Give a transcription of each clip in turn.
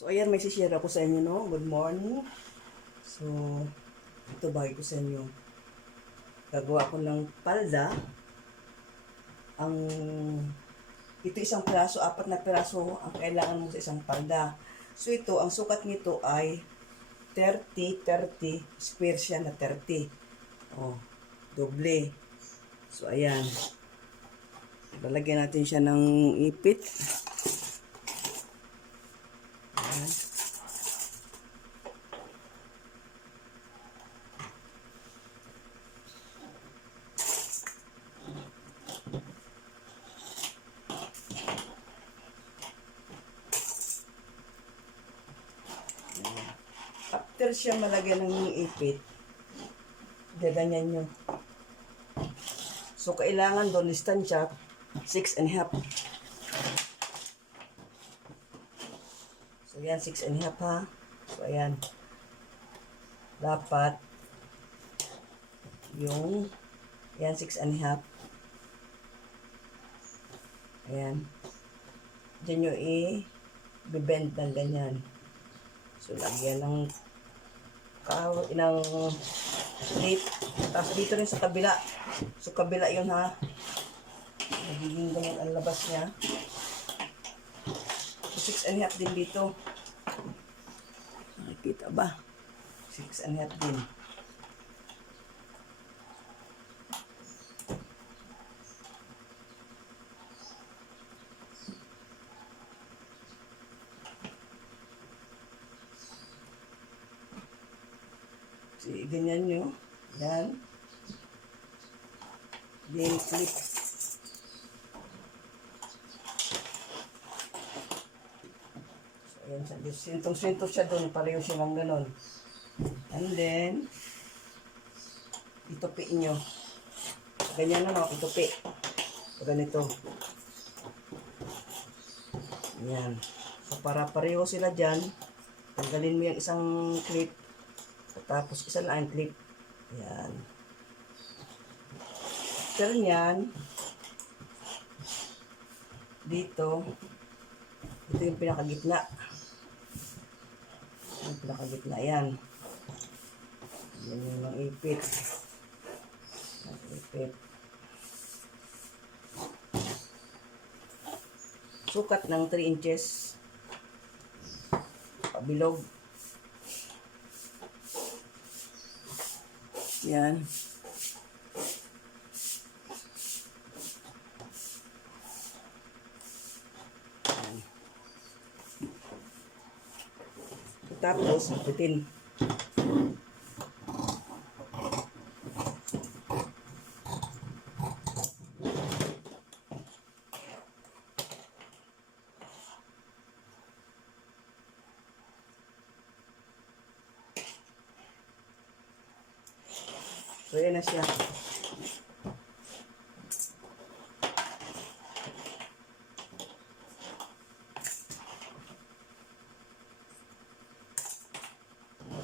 So, ayan, may sishare ako sa inyo, no? Good morning. So, ito bagay ko sa inyo. Gagawa ko ng palda. Ito isang piraso, 4 na piraso ang kailangan mo sa isang palda. So, ito, ang sukat nito ay 30, square siya na 30. Oh, doble. So, ayan. Lalagyan natin siya ng ipit. Ayan. After siya malagyan ng ipit, gaganyan nyo. So, kailangan doon distansya 6.5. So, yan, 6.5 ha. So, ayan. Dapat yung ayan, 6.5. Ayan. Diyan nyo i-bend ng ganyan. So, lagyan ng plate. Tapos dito rin sa kabila. So, kabila yun ha. Nagiging ganyan ang labas niya. So, 6.5 din dito. Nakikita ba? 6.5 din. So, ganyan nyo. Yan. Then, clip. So, ayan siya. Sintong-sintos siya doon. Pareho siya lang ganon. And then, itupi nyo. Ganyan na, no? Itupi. So, ganito. Yan. So, para pareho sila dyan, tanggalin mo yung isang clip. Tapos, isa na ang clip. Yan. After nyan, dito, ito yung pinakagitna. Yung pinakagitna, yan. Yan yung mga ipit. Ipit. Sukat ng 3 inches. Pabilog. Yan. Tapos, putin. So, yan na siya.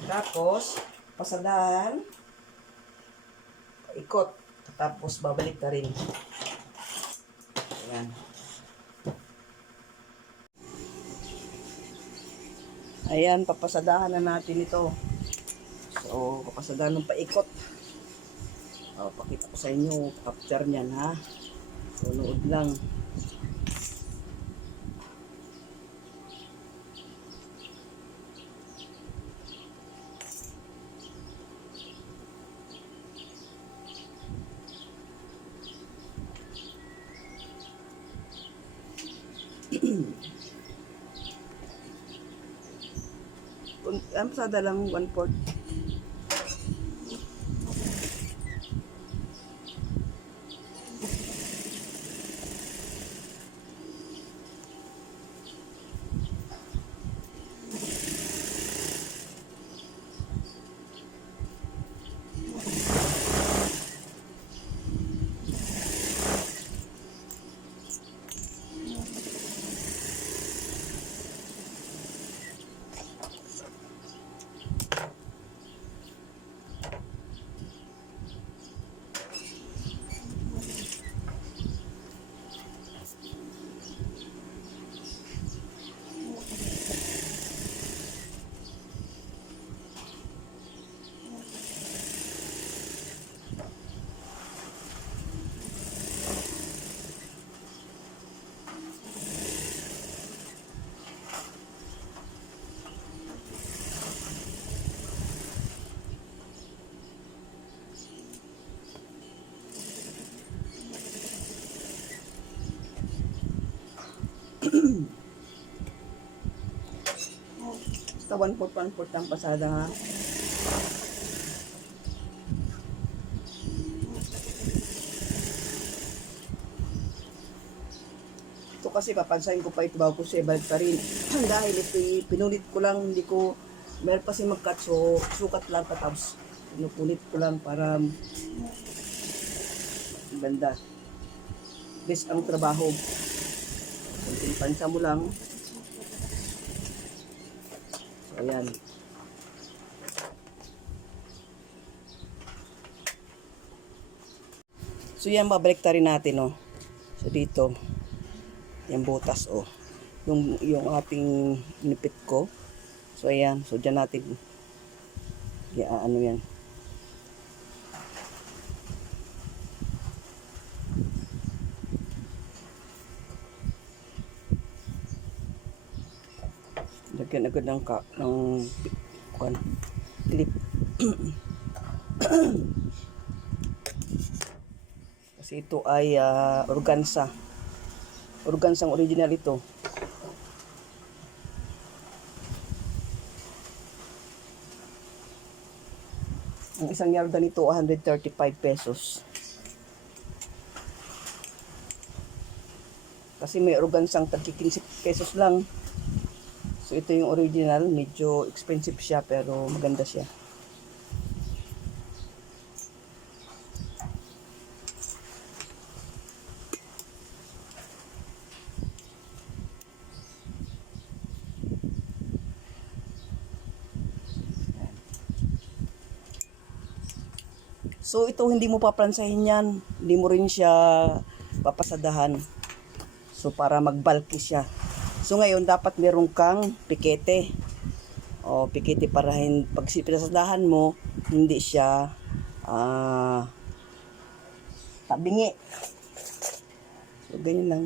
Tapos, pasadahan, ikot, tapos babalik na rin. Ayan. Ayan, papasadahan na natin ito. So, papasadahan ng paikot. Pakita ko sa inyo, after nyan ha. So, nood lang. Ang pasada lang 1/4. Basta 1/4 ang pasada ha. Ito kasi papansahin ko pa ito bago ko siya balik pa rin. Dahil ito pinulit ko lang, hindi ko, meron pa si mag-cut, so sukat lang tapos pinupulit ko lang para ganda. Best ang trabaho. Kunting pansa mo lang. So, ayan. So, yan, babalik ta rin natin, oh. So, dito. Yung butas, oh. Yung ating nipit ko. So, ayan. So, dyan natin. Ano yan. Lagyan agad ng clip. Kasi ito ay organza. Organzang original ito. Ang isang yarda nito 135 pesos. Kasi may organzang tagki 15 pesos lang. So ito yung original, medyo expensive siya pero maganda siya. So ito hindi mo papransahin yan, hindi mo rin siya papasadahan. So para mag-bulky siya. So ngayon dapat meron kang pikete. O pikete para pag pinasadahan mo, hindi siya tabingi. So ganyan lang.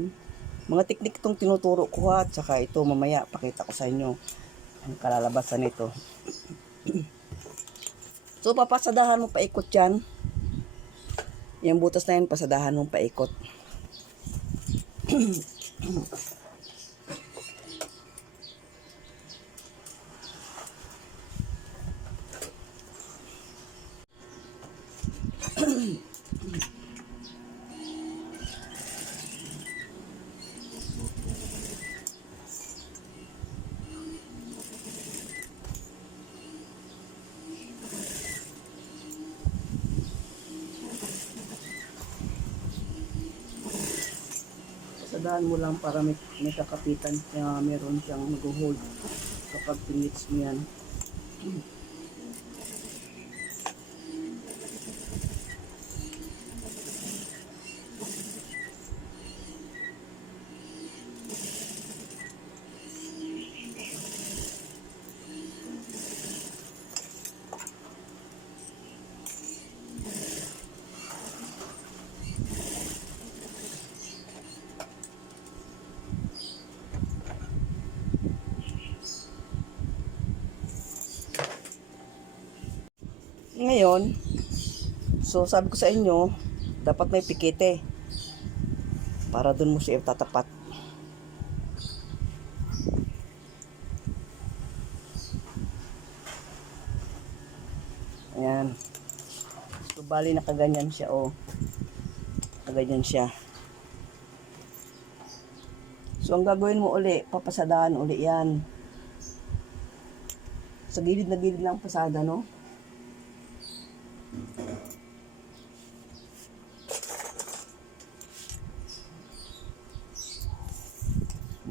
Mga teknik itong tinuturo ko ha, at saka ito mamaya pakita ko sa inyo ang kalalabasan nito. So papasadahan mo paikot yan. Yung butas na yan, pasadahan mo paikot. Pasadahan mo lang para may kakapitan kaya meron siyang mag-hold kapag pinits mo yan. Ngayon, so sabi ko sa inyo, dapat may pikete para dun mo siya tatapat. Ayan. So bali nakaganyan siya, oh. Nakaganyan siya. So ang gagawin mo uli, papasadahan uli yan. Sa gilid na gilid lang pasada, no?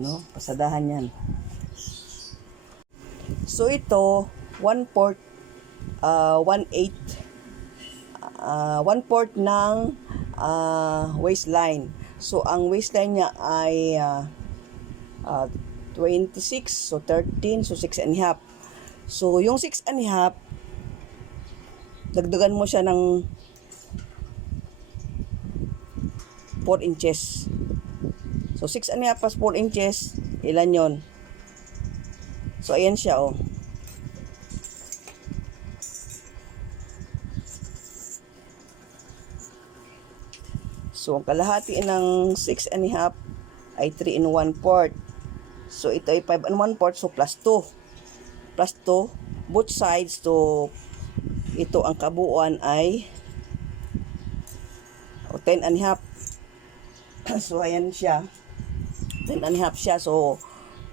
No, pasadahan yan. So ito 1/4 1/8 1/4 ng waistline. So ang waistline niya ay 26, so 13, so 6.5. So yung 6.5 dagdagan mo siya ng 4 inches. So 6.5 plus 4 inches, ilan yon? So ayan siya, oh. So ang kalahati ng 6.5 ay 3 1/4. So, ito ay 5 1/4, so plus 2. Plus 2, both sides, to ito ang kabuuan ay 10 and a half. So, ayan siya. 10 and a half siya. So,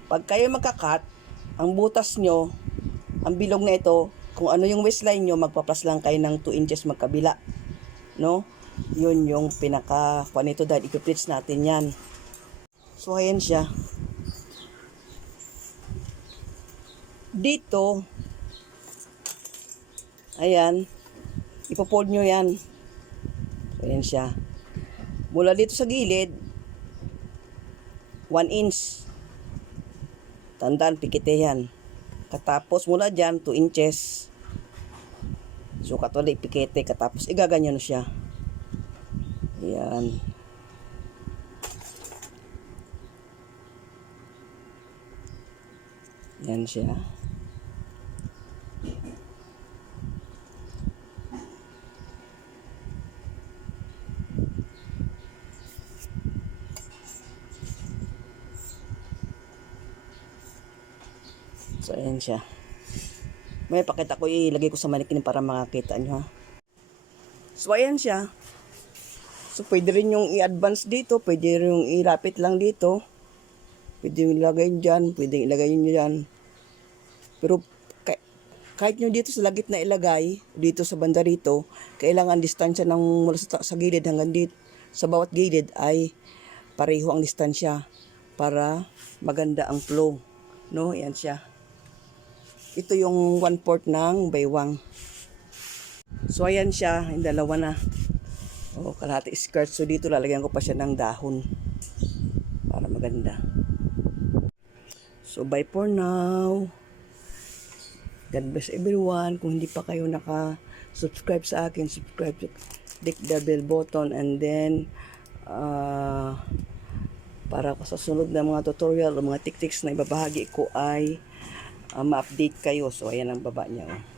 pag kayo magkakat, ang butas nyo, ang bilog na ito, kung ano yung waistline nyo, magpa-plus lang kayo ng 2 inches magkabila. No? Yun yung pinaka-kuha nito dahil ipiplits natin yan. So, ayan siya. Dito, ayan, ipofold nyo yan. So, ayan siya. Mula dito sa gilid, 1 inch. Tandaan, pikite yan. Katapos mula dyan, 2 inches. So, katuloy pikete. Katapos, igaganyan na siya. Ayan. Yan siya. So, ayan siya. May pakita ko, ilagay ko sa manikin para makakita nyo, ha. So, ayan siya. So, pwede rin yung i-advance dito. Pwede rin yung ilapit lang dito. Pwede yung ilagay dyan. Pwede yung ilagay nyo dyan. Pero, kahit nyo dito sa lagit na ilagay, dito sa banda rito, kailangan distansya ng mula sa gilid hanggang dito, sa bawat gilid ay pareho ang distansya para maganda ang flow. No, yan siya. Ito yung 1/4 ng baywang. So, ayan siya. Yung dalawa na. O, kalahati skirt. So, dito lalagyan ko pa siya ng dahon. Para maganda. So, bye for now. God bless everyone. Kung hindi pa kayo naka-subscribe sa akin, subscribe. Click the bell button. And then, para sa sunod na mga tutorial o mga tips na ibabahagi ko ay ma-update kayo. So, ayan ang baba niya. Oh.